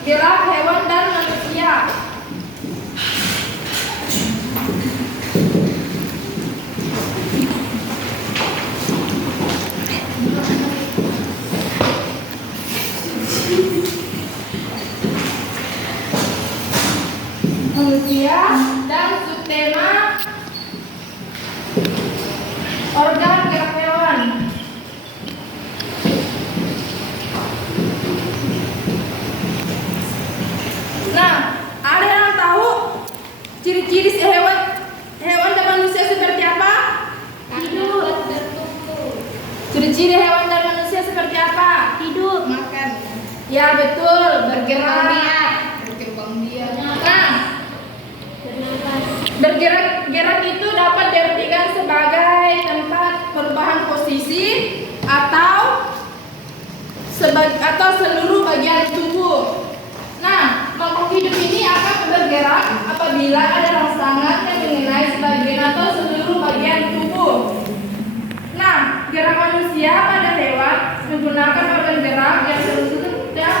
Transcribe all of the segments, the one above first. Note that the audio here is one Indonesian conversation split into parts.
gerak hewan dan manusia. Manusia dan subtema organ gerak hewan. Nah, ada yang tahu ciri-ciri hewan dan manusia seperti apa? Hidup. Ciri-ciri hewan dan manusia seperti apa? Hidup. Makan. Ya betul, bergerak. Berkembang biak. Nah, bergerak itu dapat diartikan sebagai tempat perubahan posisi atau seluruh bagian tubuh. Nah, makhluk hidup ini akan bergerak apabila ada rangsangan yang mengenai sebagian atau seluruh bagian tubuh. Nah, gerak manusia pada hewan menggunakan organ gerak yang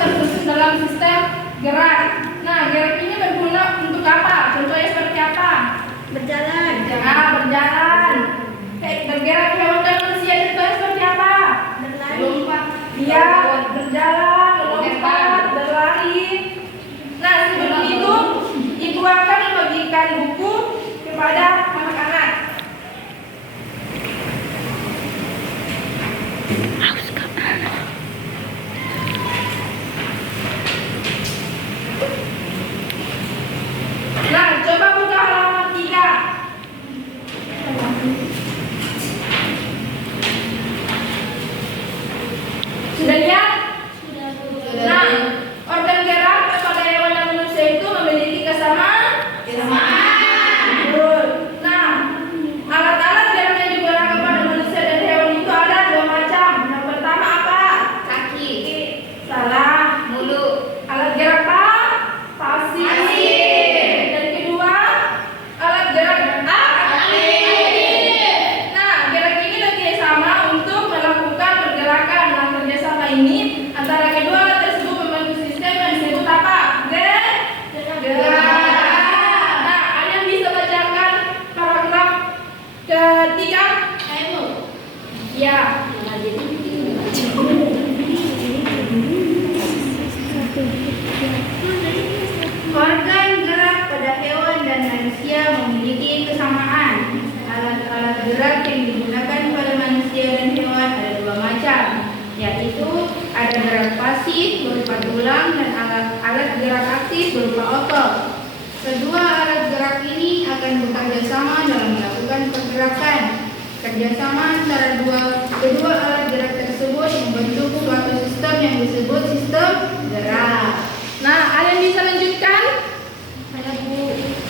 tersusun dalam sistem gerak. Nah, gerak ini berguna untuk apa? Contohnya seperti apa? Berjalan. Berjalan. Bergerak hewan dan manusia contohnya seperti apa? Berlari. Melompat. Iya, berjalan, melompat, berlari. Nah, sebelum itu, ibu akan membagikan buku kepada anak-anak. Nah, coba buka halaman 3. Sudah lihat? Nah, organ gerak pada hewan dan manusia itu memiliki kesamaan. Betul. Nah, alat-alat gerak yang digunakan pada manusia dan hewan itu ada 2 macam. Yang pertama apa? Kaki. Salah. Mulut. Alat gerak pasif. Dan kedua, alat gerak aktif. Nah, gerak ini kerjasama untuk melakukan pergerakan. Nah, kerjasama ini antara kedua alat tersebut membentuk sistem yang disebut apa? Gerak. Nah, kalian bisa bacakan paragraf ketiga? Ya. Organ gerak pada hewan dan manusia memiliki kesamaan. Alat-alat gerak yang digunakan pada manusia dan hewan ada 2 macam, yaitu ada gerak pasif berupa tulang dan alat gerak aktif berupa otot. Kedua alat gerak ini akan bekerja sama dalam melakukan pergerakan. Kerjasama antara kedua alat gerak tersebut membentuk suatu sistem yang disebut sistem gerak. Nah, kalian bisa lanjutkan?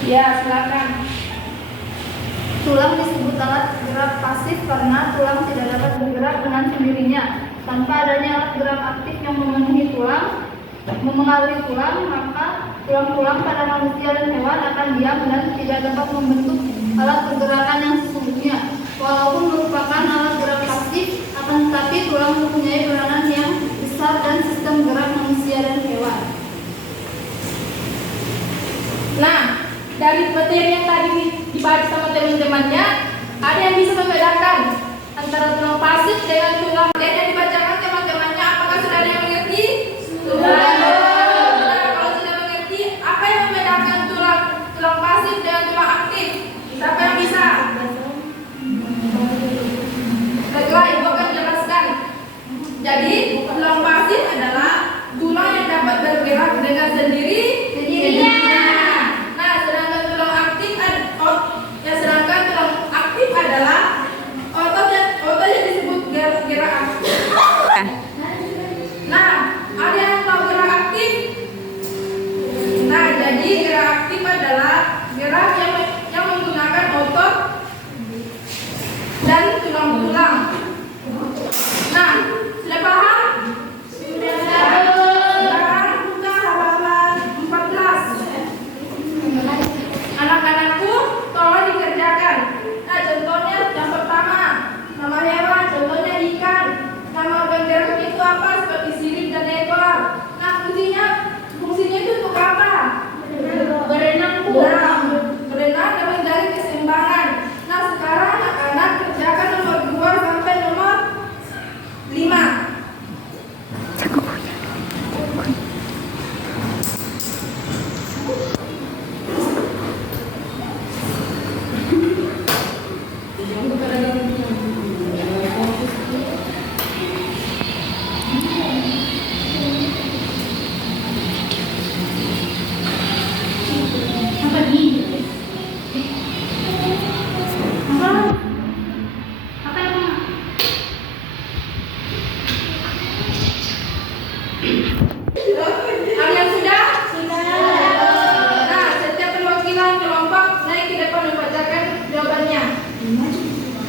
Ya, silakan. Tulang disebut alat gerak pasif karena tulang tidak dapat bergerak dengan sendirinya. Tanpa adanya alat gerak aktif yang memenuhi memengaruhi tulang, maka tulang-tulang pada manusia dan hewan akan diam dan tidak dapat membentuk alat pergerakan yang sesungguhnya. Walaupun merupakan alat gerak pasif, akan tetapi tulang mempunyai peranan yang besar dan sistem gerak manusia dan hewan. Nah, dari materi yang tadi dibahas sama teman-temannya, ada yang bisa membedakan antara tulang pasif dengan tulang yang dibacakan teman-temannya. Apakah sudah ada yang mengerti? Sudah. Nah, kalau sudah mengerti, apa yang membedakan tulang pasif dengan tulang aktif? Siapa yang bisa? Baiklah, ibu akan jelaskan. Jadi, tulang pasif adalah tulang yang dapat bergerak dengan sendirinya. Nah, sedangkan tulang aktif adalah otot yang disebut gerak aktif. Nah, ada yang tahu gerak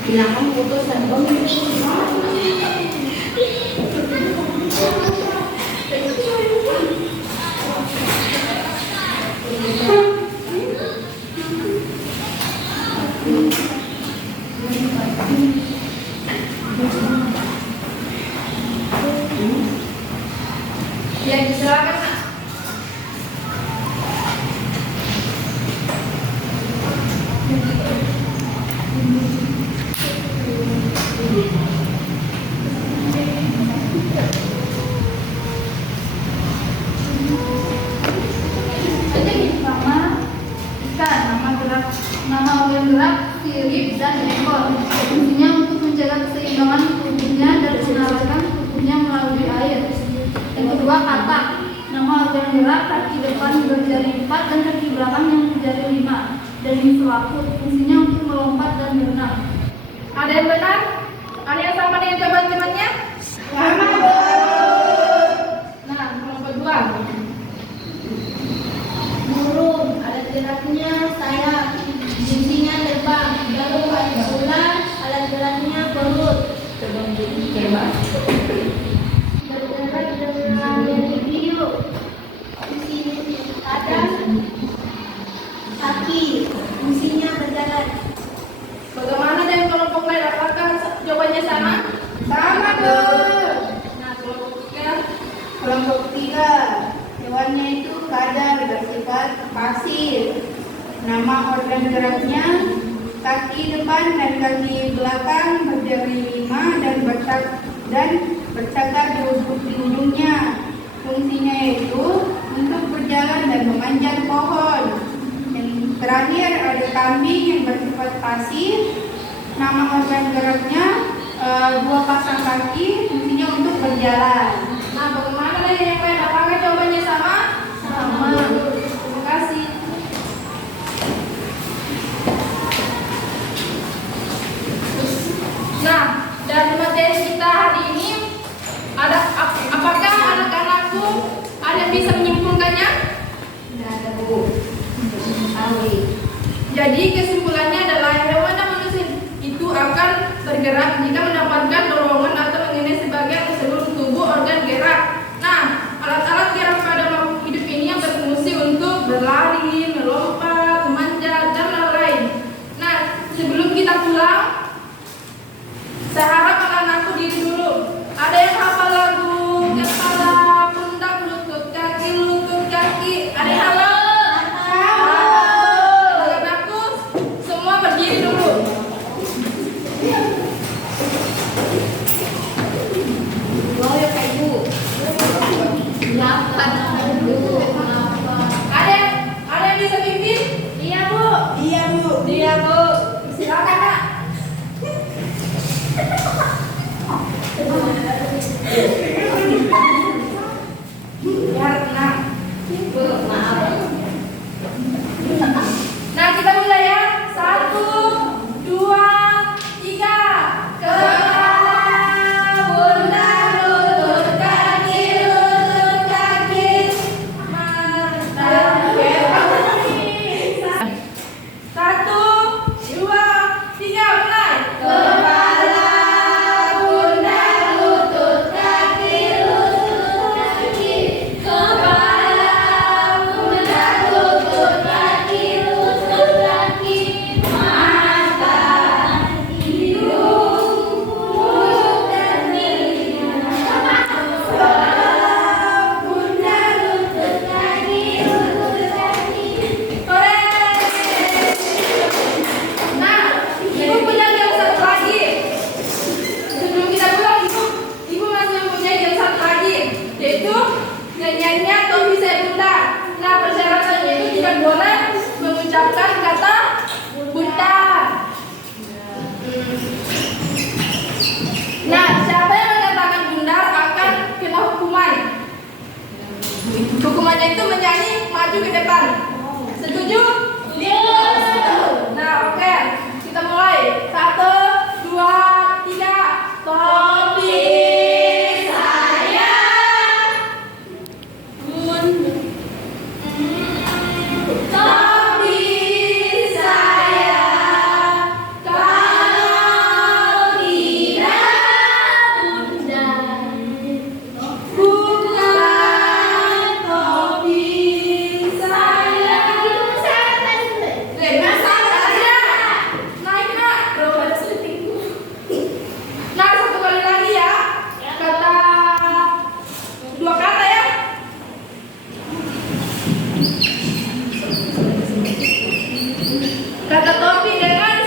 Bilangan putus dan penting. Ya, silakan Nak. Pertama, ikan, nama organ gerak, sirip, dan ekor. Fungsinya untuk menjaga keseimbangan tubuhnya dan mengalirkan tubuhnya melalui air. Yang kedua, katak. Nama organ gerak, kaki depan berjari 4 dan kaki belakang yang berjari 5. Dan ini selaput. Fungsinya untuk melompat dan berenang. Ada yang benar? Ada yang sama dengan jawaban-jawabannya? Sama. Nah, kelompok 2. Burung, alat geraknya sayap, fungsinya terbang. Lalu ada ular, alat geraknya perut. Bergerak dengan video. Fungsi ada kaki, fungsinya berjalan. Bagaimana dengan kelompok lain? Apakah jawabannya sama? Sama, Bu. Nah, kelompok 3. Kelompok 3, hewannya itu kadal bersifat pasif. Nama organ geraknya kaki depan dan kaki belakang berjari 5 dan bercakar di ujungnya. Fungsinya itu untuk berjalan dan memanjat pohon. Yang terakhir ada kambing yang bersifat pasif. Nama organ geraknya 2 pasang kaki, fungsinya untuk berjalan. Nah, bagaimana dengan yang lain? Apakah jawabannya sama? Sama. Terima kasih. Nah, dari materi kita hari ini apakah anak-anakku ada yang bisa menyimpulkannya? Tidak ada, Bu. Jadi kesimpulannya adalah hewan dan manusia itu akan bergerak jika mendapatkan dorongan atau mengenai sebagian seluruh tubuh organ gerak. Nah, alat-alat gerak pada makhluk hidup ini yang berfungsi untuk berlari, melompat, memanjat, dan lain-lain. Nah, sebelum kita pulang, saya harap anak-anakku diri dulu. Ada yang hafal lagu kepala, pundak, lutut, kaki. Ada yang hafal? Anak-anakku semua berdiri dulu. Mau ya Kak Ibu? Ada yang bisa pimpin? Iya, Bu. Iya Bu. Silakan Kak. Biar tenang. Bu, maaf. Nah, kita mulai ya. 1, 2, 3. Kepala, pundak, lutut, kaki. Mantap. 1, 2, 3, mulai. Kepala, pundak, lutut, kaki. tetapi dengan